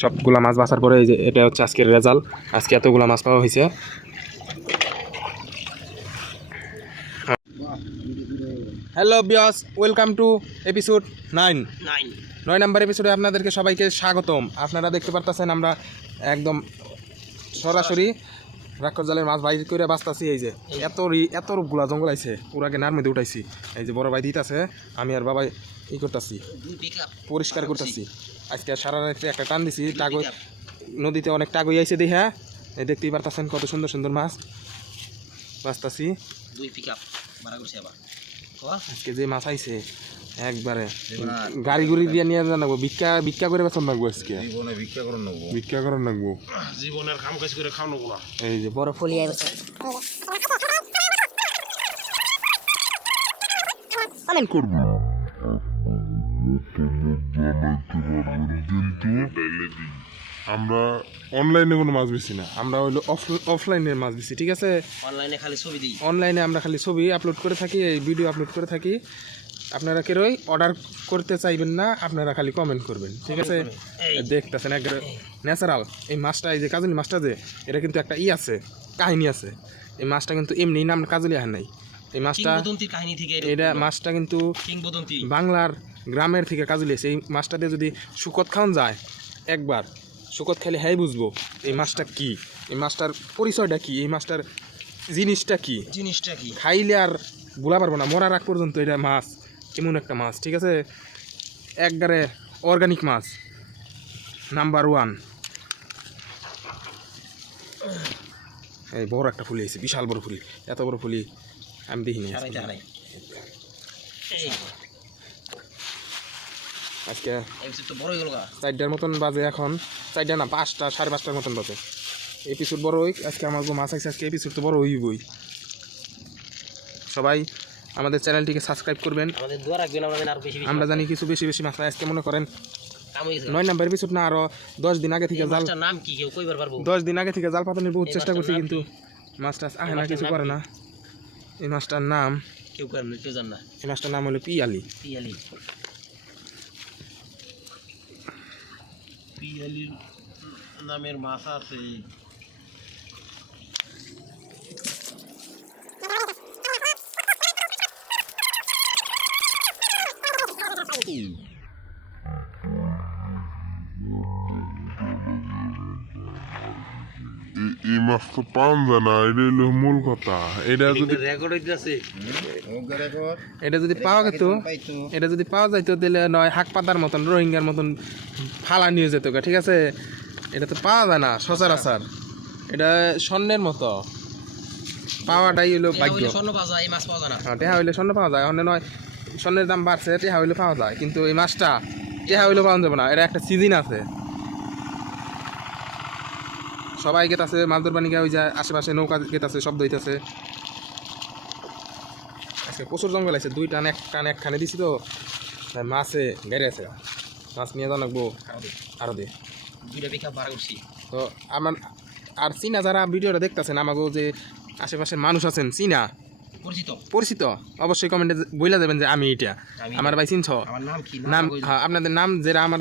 সবগুলা মাছ বাছার পরে এই যে এটা হচ্ছে আজকের রেজাল্ট। আজকে এতগুলা মাছ পাওয়া হয়েছে। হ্যালো বিয়স, ওয়েলকাম টু এপিসোড 9 নাম্বার এপিসোডে আপনাদেরকে সবাইকে স্বাগতম। আপনারা দেখতে পারতেছেন আমরা একদম সরাসরি রাক্ষস জালের মাছ বাইর করে বাঁচতেছি। এই যে এত রূপগুলা জঙ্গল আইছে, পুরাকে নার মধ্যে উঠাইছি। এই যে বড় ভাই দিতেছে, আমি আর বাবা ই করতেছি, পরিষ্কার করতেছি। আজকে সারা রাত্রে একটা টান দিছি, টাগই নদীতে অনেক টাগই আইছে দেখা। এই দেখতেই পারতেছেন কত সুন্দর সুন্দর মাছ বাঁচতেছি। আজকে যে মাছ আইছে একবারে গাড়ি গুড়ি দিয়ে নিয়ে জানাবো, ভিক্ষা করে বেতন লাগবো। আজকে ভিক্ষা করে লাগবো, জীবনের কাম কাজ করে খাওয়ানো গুলা। এই যে বড় ফলি করবো আমরা অনলাইনে কোনো মাছ বেশি না, আমরা হইলো অফলাইনের মাছ বেশি। ঠিক আছে, অনলাইনে খালি ছবি দিই, অনলাইনে আমরা খালি ছবি আপলোড করে থাকি, এই ভিডিও আপলোড করে থাকি। আপনারা কেউই অর্ডার করতে চাইবেন না, আপনারা খালি কমেন্ট করবেন। ঠিক আছে, দেখতেছেন একবারে ন্যাচারাল এই মাছটা। এই যে কাজলি মাছটা, যে এটা কিন্তু একটা আছে, কাহিনী আছে। এই মাছটা কিন্তু এমনি নাম কাজলি আহে নাই। এই মাছটা এটা মাছটা কিন্তু বাংলার গ্রামের থেকে কাজলি আছে। এই মাছটা দিয়ে যদি শুকত খাওয়ান যায়, একবার শুকত খেলে হ্যাঁ বুঝবো এই মাছটা কি, এই মাছটার পরিচয়টা কি, এই মাছটার জিনিসটা কি খাইলে আর ভোলা পারবো না মরার আগ পর্যন্ত। এটা মাছ এমন একটা মাছ, ঠিক আছে, একবারে অর্গানিক মাছ নাম্বার 1। এই বড় একটা ফুলি আছে, বিশাল বড় ফুলি। এত বড় ফুলি আমি দেখিনি আজকে। 4টার মতন বাজে এখন, 4টা না 5টা, 5:30টার মতন বাজে। এপিসোড বড় হই আজকে, আমার মাছ আছে আজকে, এপিসোড তো বড় হইবই। সবাই আমাদের চ্যানেলটিকে সাবস্ক্রাইব করবেন, আমরা জানি কিছু বেশি বেশি মাছ। আজকে মনে করেন 9 নাম্বার এপিসোড না, আরো 10 দিন আগে থেকে জাল, 10 দিন আগে থেকে জাল পাতানোর বহুত চেষ্টা করছি, কিন্তু মাছটা আহে না, কিছু করে না। এই মাছটার নাম কেউ জানে না। এই মাছটার নাম হলো পিয়ালি নামের মাছ আছে। এই মাছ তো পাওয়া যায় না, এটা হলো মূল কথা। এটা যদি পাওয়া যেত, এটা যদি পাওয়া যাইতো তাহলে নয় হাক পাতার মতন, রোহিঙ্গার মতন ফালা নিয়ে যেত। ঠিক আছে, এটা তো পাওয়া যায় না সচরাচর, এটা স্বর্ণের মতো। পাওয়াটাই হইলো ভাগ্য। টেহা হইলে স্বর্ণ পাওয়া যায়, অন্য নয় স্বর্ণের দাম বাড়ছে, টেহা হইলে পাওয়া যায়, কিন্তু এই মাছটা টেহা হইলে পাওয়া যাবে না। এটা একটা সিজন আছে, সবাই গেতাছে মাছ ধরবা নিয়ে, ওই যে আশেপাশে নৌকা গেতাছে, শব্দ হইতেছে। আজকে প্রচুর জঙ্গল আছে, 2 টান একখানে দিছি তো মাছে গাড়ি আছে। মাছ নিয়ে যাও লাগবো আরো দিয়ে তো আমার। আর চীনা যারা ভিডিওটা দেখতেছেন, আমাকে যে আশেপাশের মানুষ আছেন চীনা পরিচিত, অবশ্যই কমেন্টে বইলা দেবেন যে আমি এটা আমার ভাই চিনছ নাম। হ্যাঁ, আপনাদের নাম যারা আমার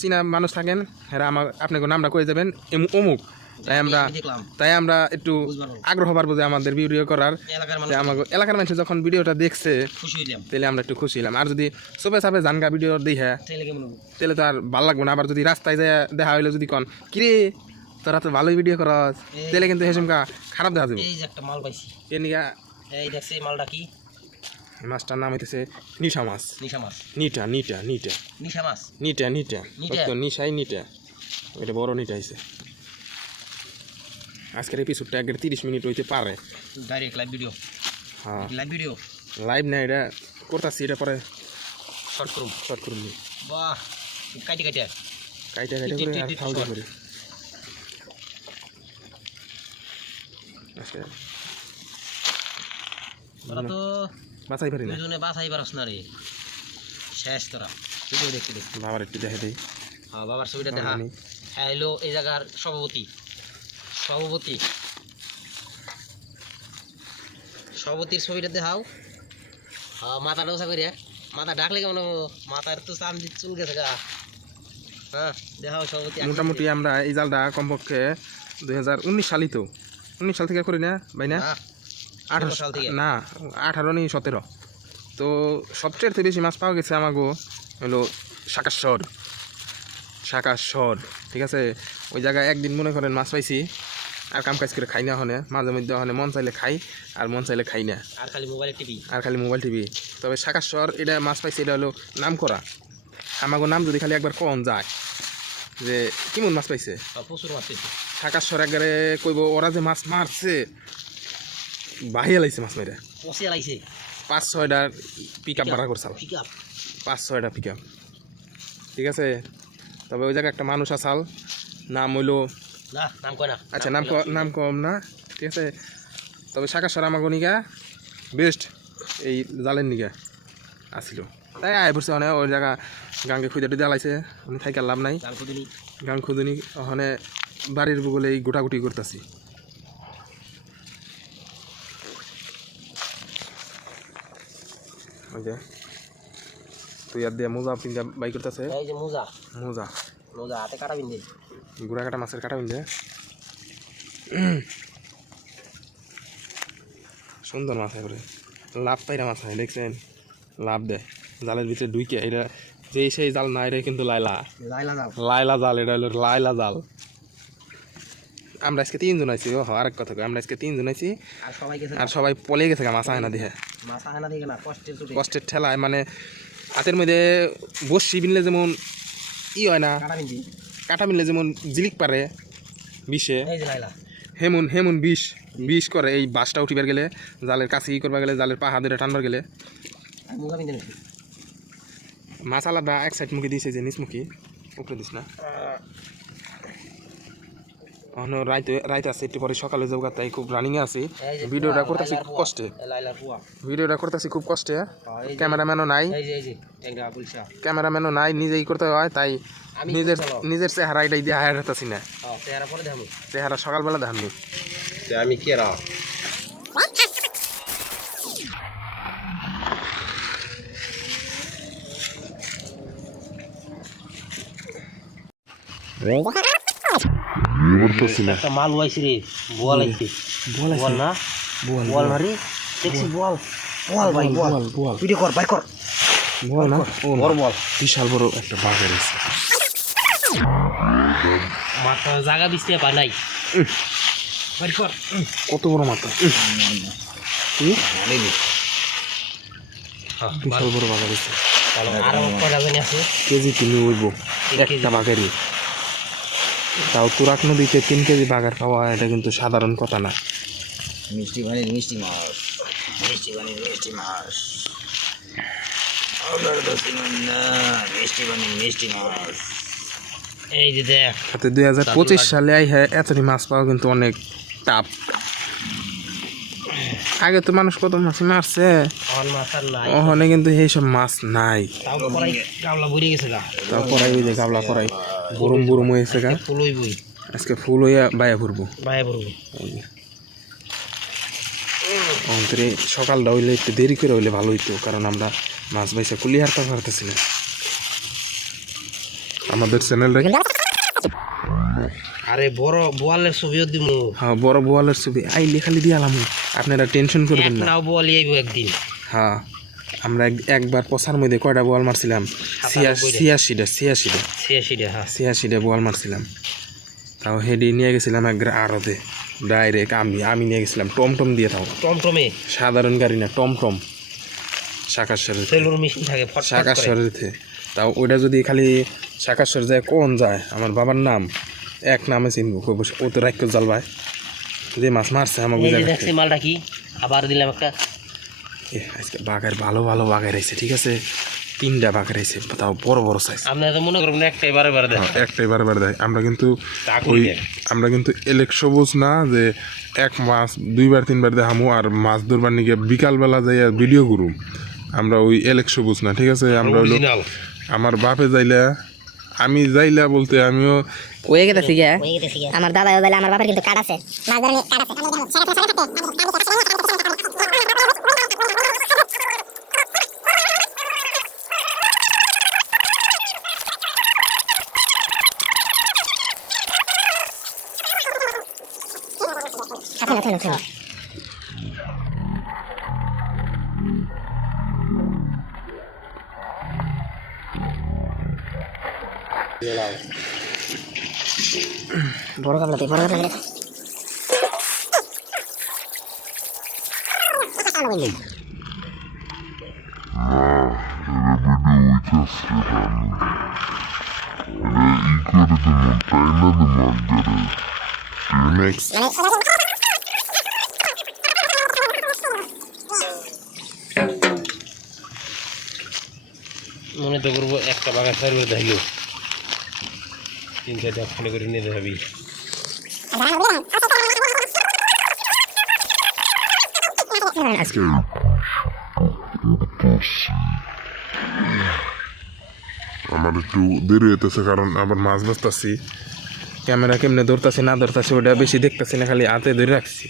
চীনা মানুষ থাকেন, হ্যাঁ আমার আপনাকে নামটা কয়ে যাবেন অমুক। তাই আমরা একটু আগ্রহ পারবো যে আমাদের ভিডিও করার। আমাকে এলাকার মানুষ যখন ভিডিওটা দেখছে তাহলে আমরা একটু খুশি হলাম। আর যদি চোপে চাপে জানগা ভিডিও দেখে তাহলে তো আর ভালো লাগবে না। আবার যদি রাস্তায় যায় দেখা হইলে যদি কন কিরে তোরা তো ভালোই ভিডিও করস, তাহলে কিন্তু হেসমকা খারাপ দেখা যাবে। মাছটার নাম হইতেছে নিশা মাছ। নিটা এটা বড় নিটা হয়েছে। আজকের এপিসোডটা 30 মিনিট হইতে পারে। Direct live video. হ্যাঁ, লাইভ না, এটা করতেছি, এটা পরে শর্ট করুন। বাহ, কাইটে করে আর ফাউল করে। আজকে তোরা তো বাছাই পারি না, দুজনে বাছাই পারছ না রে, শেষ তোরা। ভিডিও দেখতে বাবার একটু দেখে দেই। হ্যাঁ, বাবার ছবিটা দেখা। হ্যালো, এই জায়গার সভাপতির ছবিটা দেখাও। হ্যাঁ, মাথাটা উঁচা করে, মাথা ডাকলে কেমন, মাথার তো চাম চুল গেছে গা। হ্যাঁ দেখাও সভাপতি মোটামুটি আমরা এই জালটা কমপক্ষে 2019 সালই তো 19 সাল থেকে করি না ভাই না 18 সাল থেকে না 18 নি 17 তো সবচেয়ে বেশি মাছ পাওয়া গেছে আমাগো হলো শাকাশ্বর ঠিক আছে ওই জায়গায় একদিন মনে করেন মাছ পাইছি আর কাম কাজ করে খাই না ওখানে মাঝে মধ্যে ওখানে মন চাইলে খাই আর মন চাইলে খাই না আর খালি মোবাইল টিভি তবে শাকাশ্বর এটা মাছ পাইছি এটা হলো নাম করা আমাগো নাম যদি খালি একবার কন যায় যে কেমন মাছ পাইছে প্রচুর মাছ পেয়েছে শাকাশ্বর একবারে কইব ওরা যে মাছ মারছে বাহিয়া লাইছে মাছ মেরে পচিয়া লাগছে 5-6টা পিক আপ ভাড়া করছাল ঠিক আছে 5-6টা পিক আপ ঠিক আছে তবে ওই জায়গায় একটা মানুষ আসাল নাম হইলো না নাম কয় না আচ্ছা নাম কম না ঠিক আছে তবে শাকাশ্বর আমাগো নিগা বেস্ট এই জালের নিগা আসিল তাই আয় পড়ছে ওখানে ওই জায়গা গাঙ্গে খুঁজে টুদে আলাইছে উনি থাইকার লাভ নাই গাং খুঁজুনি ওখানে বাড়ির বগলে এই গোটাগুটি করতেছি ওই যে তুই আর দিয়ে মোজা পিন্ধা বাই করতেছে এই যে মোজা হাতে কাটা বিন্দে গুড়া কাটা মাছের কাটা বিন্ধে সুন্দর মাছ করে লাভ পাইরা মাছ হয় দেখছেন লাভ দেয় জালের ভিতরে ঢুকে এটা যে সেই জাল না এটা কিন্তু লাইলা জাল এটা হলো লাইলা জাল আমরা আজকে 3 জন আইছি ও আরেক কথা আমরা আজকে 3 জন আইছি আর সবাই পলে গেছে মাছ আয় না দেখে কষ্টের ঠেলায় মানে হাতের মধ্যে বসি বিনলে যেমন ই হয় না কাটা মিললে যেমন জিলিক পারে বিষে হেমন বিষ করে এই বাসটা উঠিবার গেলে জালের কাছে ই করবার গেলে জালের পাহা ধরে টানবার গেলে মাছ আলাদা এক সাইড মুখে দিয়েছে যে নিচ মুখী উপরে দিস না রাইতে আছে একটু পরে সকালে যাবো তাই খুব রানিংয়ে আছি ভিডিওটা করতেছি খুব কষ্টে ক্যামেরাম্যানও নাই নিজেই করতে হয় তাই নিজের চেহারা এটাই দিয়ে হায়ার হতেছি না চেহারা সকালবেলা দেখাননি আমি কি একটা মাল হয়েছে রে বোয়াল আইছে বোয়াল না বোয়াল মারি দেখছি বোয়াল ভাই বোয়াল ভিডিও কর ভাই কর বোয়াল না বড় বোয়াল বিশাল বড় একটা বাঘ রয়েছে মাথা জায়গা দিতে পাই নাই ভাই কর কত বড় মাথা বিশাল বড় বাঘ রয়েছে আর কটা জানি আছে কেজি 3 হইব একটা বাঘেরই তাও তুরাক নদীতে 3 কেজি বাঘার পাওয়া এটা কিন্তু সাধারণ কথা না মিষ্টি মাছ এই যে দেখ 2025 সালে এতটি মাছ পাওয়া কিন্তু অনেক টাপ আগে তো মানুষ কত মাছ মারছে ওখানে কিন্তু এইসব মাছ নাই তারপরে ওই যে গাবলা পরাই বুরুম হয়েছে গা আজকে ফুল হইয়া বায়া ফুরবো সকালটা হইলে একটু দেরি করে হইলে ভালো হইতো কারণ আমরা মাছ বাইসা কুলিয়ার পারতেছি না আমাদের চ্যানেলটা আরে বড় বোয়ালের ছবিও দিব হ্যাঁ বড় বোয়ালের ছবি আইলে খালি দিয়ালাম আপনারা টেনশন করবেন না বোয়াল আইব একদিন হ্যাঁ আমরা একবার পচার মধ্যে কয়টা বোয়াল মারছিলাম 86টা বোয়াল মারছিলাম তাও হেডি নিয়ে গেছিলাম একবার আড়তে ডাইরেক্ট আমি নিয়ে গেছিলাম টমটম দিয়ে তাও টমটমে সাধারণ গাড়ি না টমটম শাকাশ্বরের তাও ওইটা যদি খালি শাকাশ্বর যায় কোন যায় আমার বাবার নাম এক নামে চিনবো ও তো রাখ জাল ভাই যে মাছ মারছে আমাকে মালটা কি আবার দিলাম একটা আজকে বাঘের ভালো বাঘের আইছে ঠিক আছে 3টা বাঘের আইছে তাও বড় সাইজ আপনারা তো মনে করবেন একটাই বারে দেয় দেয় আমরা কিন্তু এলেক সবুজ না যে এক মাস 2বার 3বার দেখামু আর মাছ ধরবার নিয়ে বিকালবেলা যাই ভিডিও করুম আমরা ওই এলেক সবুজ না ঠিক আছে আমরা হলো আমার বাপে আমি যাইলা বলতে আমিও ওয়ে গেতেছি গিয়া আমার দাদা যাইলে আমার বাবার কিন্তু কাট আছে বড় কামলাতে নেক্সট মনে তো করবো একটা বাগান সার্ভে দেখাইও 3-4টা ফোনে করে নিয়ে দেখাবি আমার একটু দেরি হইতেছে কারণ আবার মাছ বাঁচতেছি ক্যামেরা কেমনে ধরতাছি না ধরতাছি ওটা বেশি দেখতাছি না খালি হাতে ধরে রাখছি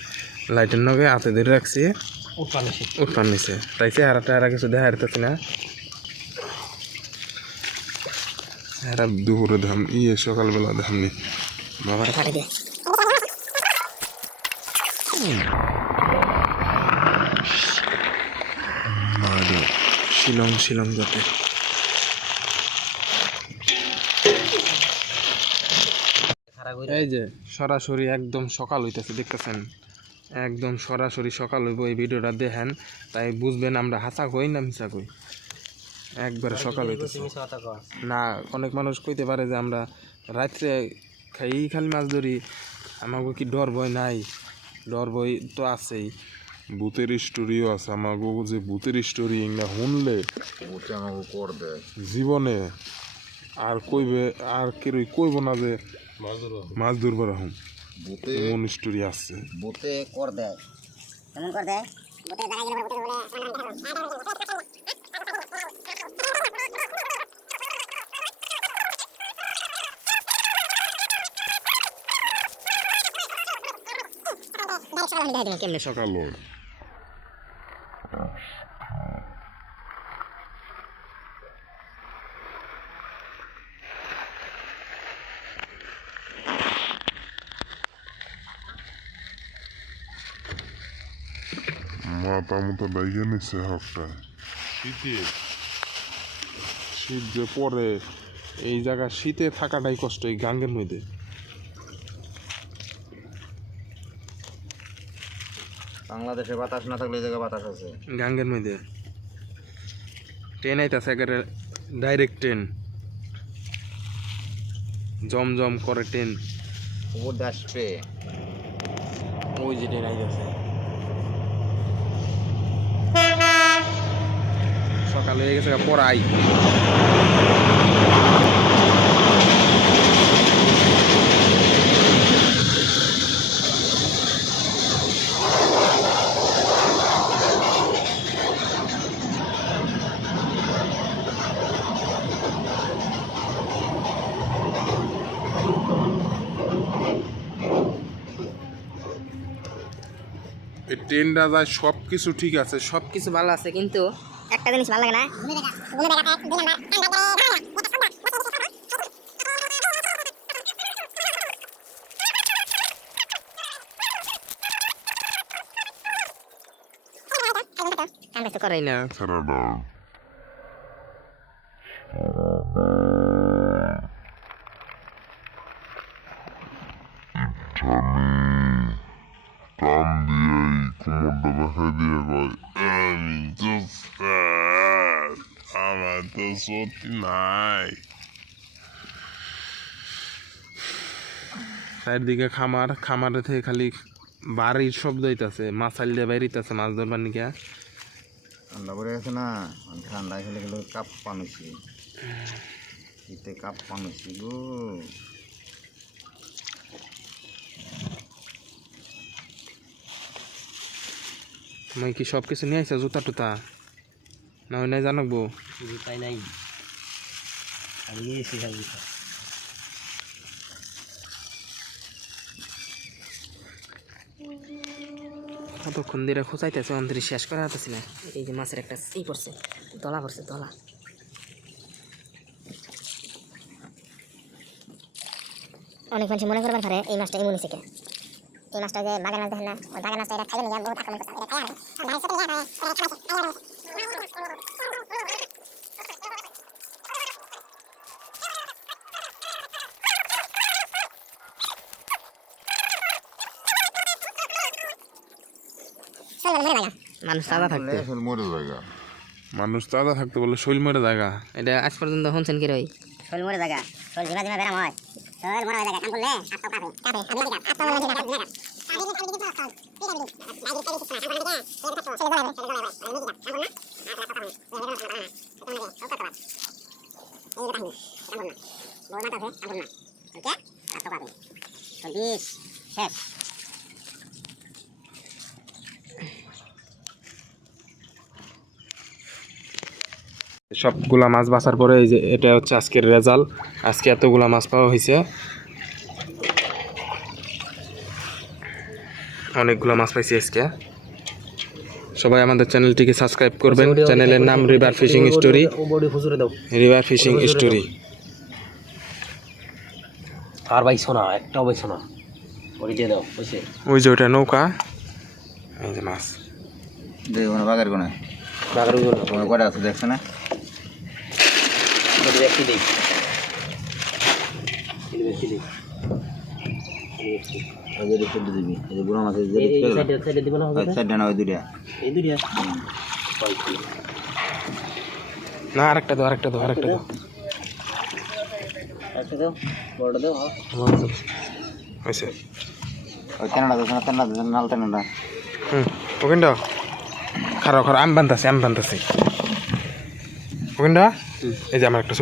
লাইটের নগে হাতে ধরে রাখছি উঠপান নিছে তাই চেহারা টেহারা কিছু দেখা যাইতেছি না চেহারা দুপুরে দেখাম সকালবেলা দেখামনি বাবার শিলং যাতে এই যে সরাসরি একদম সকাল হইতেছে দেখতেছেন একদম সরাসরি সকাল হইব এই ভিডিওটা দেখেন তাই বুঝবেন আমরা হাসা কই না মিশা কই একবারে সকাল হইতেছে না অনেক মানুষ কইতে পারে যে আমরা রাত্রে খালি মাছ ধরি আমাকে কি ডর ভয় নাই ডর ভয় তো আছেই ভূতের স্টোরিও আছে আমাকে যে ভূতের স্টোরি এগুলা শুনলে জীবনে আর কইবে আর কেউই কইব না যে মাছ ধরবার এখন এমন স্টোরি আছে বুতে কর দেয় কেমন করে দেয় বুতে জায়গা গেলে বুতে বলে কেমনে সকাল মাথা মতো ডাইকে নিচ্ছে হকটা শীত যে পরে এই জায়গা শীতে থাকাটাই কষ্ট এই গাঙ্গের মধ্যে বাংলাদেশে বাতাস না থাকলে এই জায়গায় বাতাস আছে গাঙ্গের মধ্যে ট্রেন আইতাছে একেবারে ডাইরেক্ট ট্রেন জমজম করে ট্রেন উপর দিয়ে আসবে ওই যে ট্রেন আইতাছে সকাল হয়ে গেছে পড়াই এই ট্রেনটা যায় সব কিছু ঠিক আছে সব কিছু ভালো আছে কিন্তু একটা জিনিস ভালো লাগে না আমরা তো করাই না ছাড়া দাও টান দিয়ে কোমরটা দেখা দিয়ে কয় আমি তো ফ্যাট আমার তো সত্যি নাই চারদিকে খামারে থেকে খালি বাড়ির শব্দ হইতাছে মাছ আল দিয়ে বাইরিতেছে মাছ ধরবার নিকে ঠান্ডা পড়ে গেছে না ঠান্ডা খেলে গেলে কাপ পানুছি শীতে কাপ পানুছি গো মই কি সব কিছু নিয়ে আইসা জুতা টুতা না ওই নাই জানাবো জুতাই নাই আমি গিয়েছি কতক্ষণ ধরে খোঁচাইতেছে অন্তরে শেষ করা হতেছি না এই যে মাছের একটা ই পড়ছে দলা পড়ছে দলা অনেক মানুষ মনে করবেন পারে এই মাছটা এমনই থেকে এই মাছটা যে বাগান মাছ দেখেন না ওই বাগান মাছটা এটা খাইলে নিয়ে বহুত আক্রমণ করছে এটা খায় আর ভাই সাথে ইয়া হয় মানুষ তাজা থাকতে মরে জায়গা মানুষ তাজা থাকতে বলে শৈল মরে জায়গা এটা আজ পর্যন্ত শুনছেন কি রই শোল মরে জায়গা শোল ঝিমা ঝিমা বেরাম হয় শোল মরে জায়গা কাম করলে আত্ম কাপে আমি আত্ম মরে জায়গা শেষ সবগুলা মাছ বাছার পরে এই যে এটা হচ্ছে আজকের রেজাল্ট আজকে এতগুলা মাছ পাওয়া হয়েছে অনেকগুলা মাছ পাইছি আজকে সবাই আমাদের চ্যানেলটিকে সাবস্ক্রাইব করবেন চ্যানেলের নাম রিভার ফিশিং স্টোরি বডি ফুজুরে দাও রিভার ফিশিং স্টোরি আর ভাই শোনা একটাও ভাই শোনা বডি দিয়ে দাও বুঝছে ওই যে ওটা নৌকা এই যে মাছ দেখুন বাগার কোনে বাগার উজুর তোমার কটা আছে দেখছ না বডি একটি দেই এই দেই ওই যে দেখতে দিবি এই যে বুড়ো মাছের যে এই দেখতে সাইডে দিব না হবে সাইড না ওই দুইটা এই দুইটা না আরেকটা দাও আরেকটা দাও একটা দাও বড় দাও হয়েছে ওই তেনাটা দেখছ না তেনাটা নাল তেনাটা ওখানটা খারাপ আমি বানতাছি ওখানটা এই যে আমার একটা